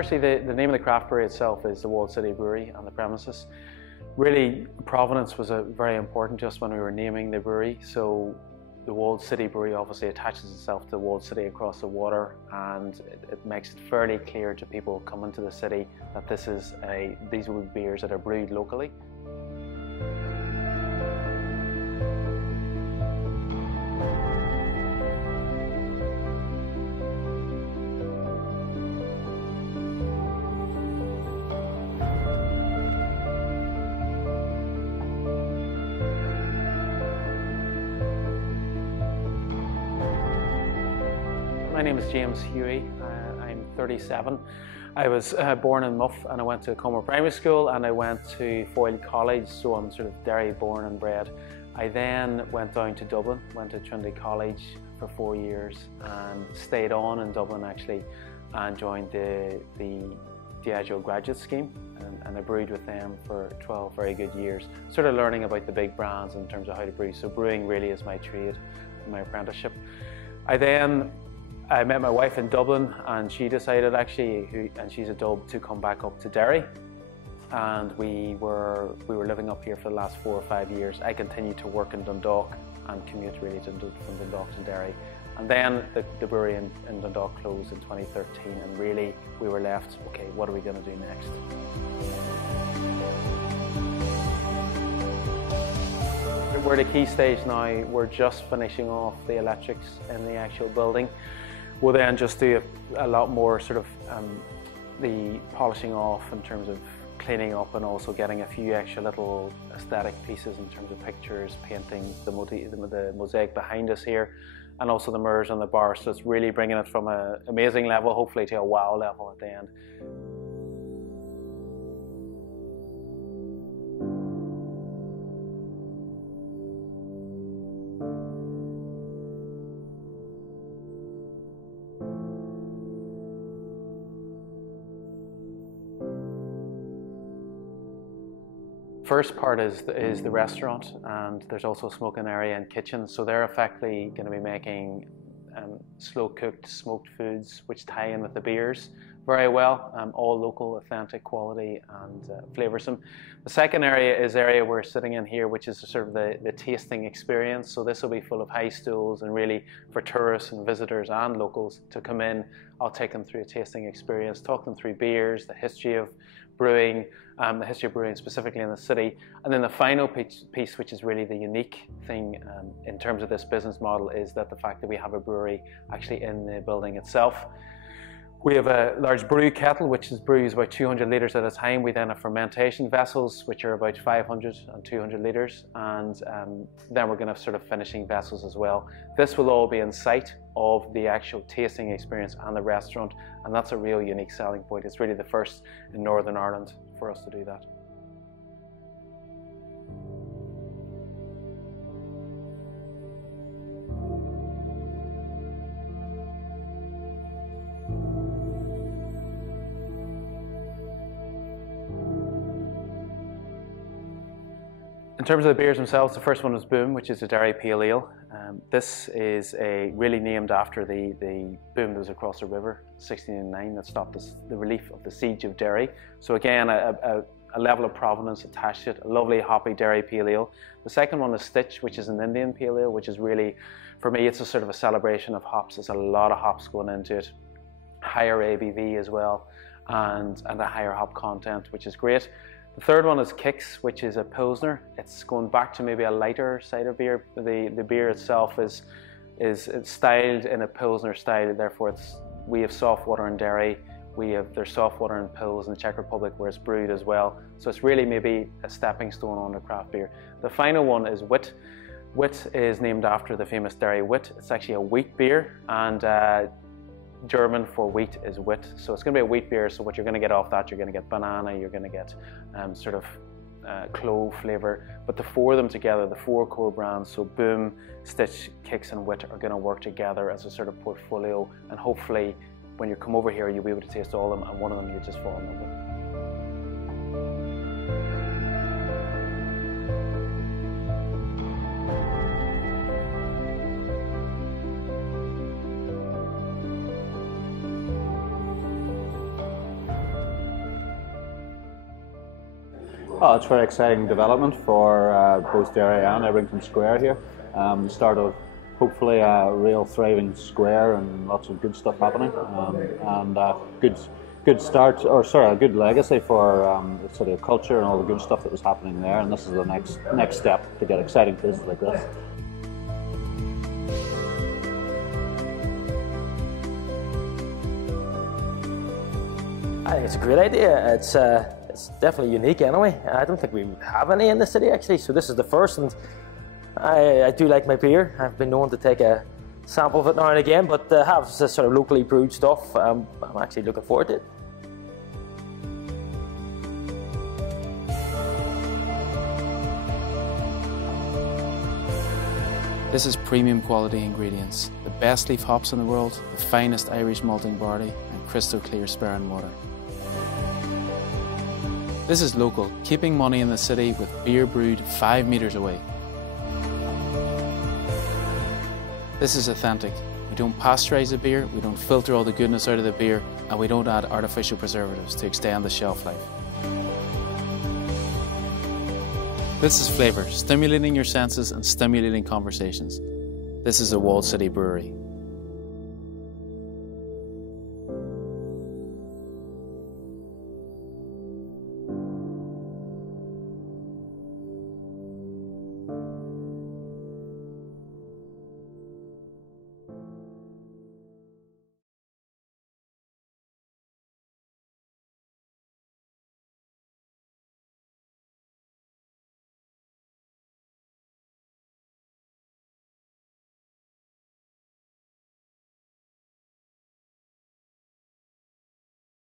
Firstly, the name of the craft brewery itself is the Walled City Brewery on the premises. Really, provenance was very important just when we were naming the brewery. So the Walled City Brewery obviously attaches itself to the Walled City across the water, and it makes it fairly clear to people coming to the city that these will be beers that are brewed locally. My name is James Huey. I'm 37. I was born in Muff, and I went to Comer Primary School, and I went to Foyle College, so I'm sort of Derry born and bred. I then went down to Dublin, went to Trinity College for 4 years and stayed on in Dublin actually, and joined the Diageo graduate scheme, and I brewed with them for 12 very good years, sort of learning about the big brands in terms of how to brew. So brewing really is my trade, my apprenticeship. I met my wife in Dublin, and she decided and she's a Dub, to come back up to Derry. And we were living up here for the last 4 or 5 years. I continued to work in Dundalk and commute really from Dundalk to Derry. And then the brewery in Dundalk closed in 2013, and really we were left, okay, what are we going to do next? We're at a key stage now. We're just finishing off the electrics in the actual building. We'll then just do a lot more sort of the polishing off in terms of cleaning up, and also getting a few extra little aesthetic pieces in terms of pictures, painting the mosaic behind us here, and also the mirrors on the bar. So it's really bringing it from an amazing level, hopefully, to a wow level at the end. First part is the restaurant, and there's also a smoking area and kitchen. So they're effectively going to be making slow cooked smoked foods which tie in with the beers very well, all local, authentic quality and flavoursome. The second area is the area we're sitting in here, which is sort of the tasting experience. So this will be full of high stools, and really for tourists and visitors and locals to come in. I'll take them through a tasting experience, talk them through beers, the history of brewing, specifically in the city. And then the final piece, which is really the unique thing in terms of this business model, is that the fact that we have a brewery actually in the building itself. We have a large brew kettle, which brews about 200 litres at a time. We then have fermentation vessels, which are about 500 and 200 litres. And then we're going to have sort of finishing vessels as well. This will all be in sight of the actual tasting experience and the restaurant. And that's a real unique selling point. It's really the first in Northern Ireland for us to do that. In terms of the beers themselves, the first one was Boom, which is a Derry Pale Ale. This is really named after the boom that was across the river, 1609, that stopped the relief of the siege of Derry. So again, a level of provenance attached to it, a lovely hoppy Derry Pale Ale. The second one is Stitch, which is an Indian Pale Ale, which is really, for me, it's a sort of a celebration of hops. There's a lot of hops going into it, higher ABV as well, and a higher hop content, which is great. The third one is Kicks, which is a Pilsner. It's going back to maybe a lighter cider beer. The beer itself is styled in a Pilsner style, therefore we have soft water in Derry, there's soft water in Pils in the Czech Republic where it's brewed as well. So it's really maybe a stepping stone on the craft beer. The final one is Wit. Wit is named after the famous Derry Wit. It's actually a wheat beer, and German for wheat is wit, so it's going to be a wheat beer. So what you're going to get off that, you're going to get banana, you're going to get sort of clove flavour. But the four of them together, the four core brands, so Boom, Stitch, Kicks and Wit, are going to work together as a sort of portfolio, and hopefully when you come over here you'll be able to taste all of them, and one of them you just fall in love with. Oh, it's a very exciting development for both Derry and Ebrington Square here. The start of hopefully a real thriving square and lots of good stuff happening, and good start, or sorry, a good legacy for the city of culture and all the good stuff that was happening there. And this is the next step to get exciting places like this. I think it's a great idea. It's definitely unique anyway. I don't think we have any in the city actually, so this is the first, and I do like my beer. I've been known to take a sample of it now and again, but to have this sort of locally brewed stuff, I'm actually looking forward to it. This is premium quality ingredients, the best leaf hops in the world, the finest Irish malting barley, and crystal clear sparring water. This is local, keeping money in the city with beer brewed 5 metres away. This is authentic. We don't pasteurize the beer, we don't filter all the goodness out of the beer, and we don't add artificial preservatives to extend the shelf life. This is flavour, stimulating your senses and stimulating conversations. This is a walled city brewery.